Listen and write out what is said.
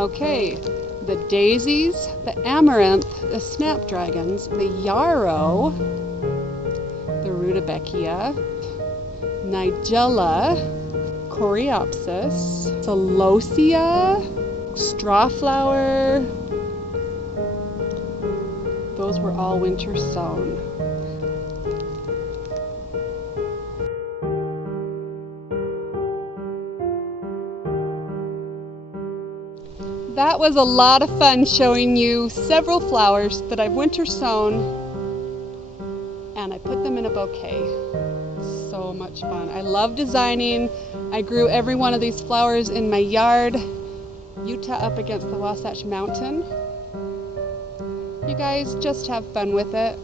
Okay, the daisies, the amaranth, the snapdragons, the yarrow, the rudbeckia, nigella, coreopsis, celosia, strawflower. Those were all winter sown. That was a lot of fun showing you several flowers that I've winter sown, and I put them in a bouquet. So much fun. I love designing. I grew every one of these flowers in my yard, Utah up against the Wasatch Mountain. You guys just have fun with it.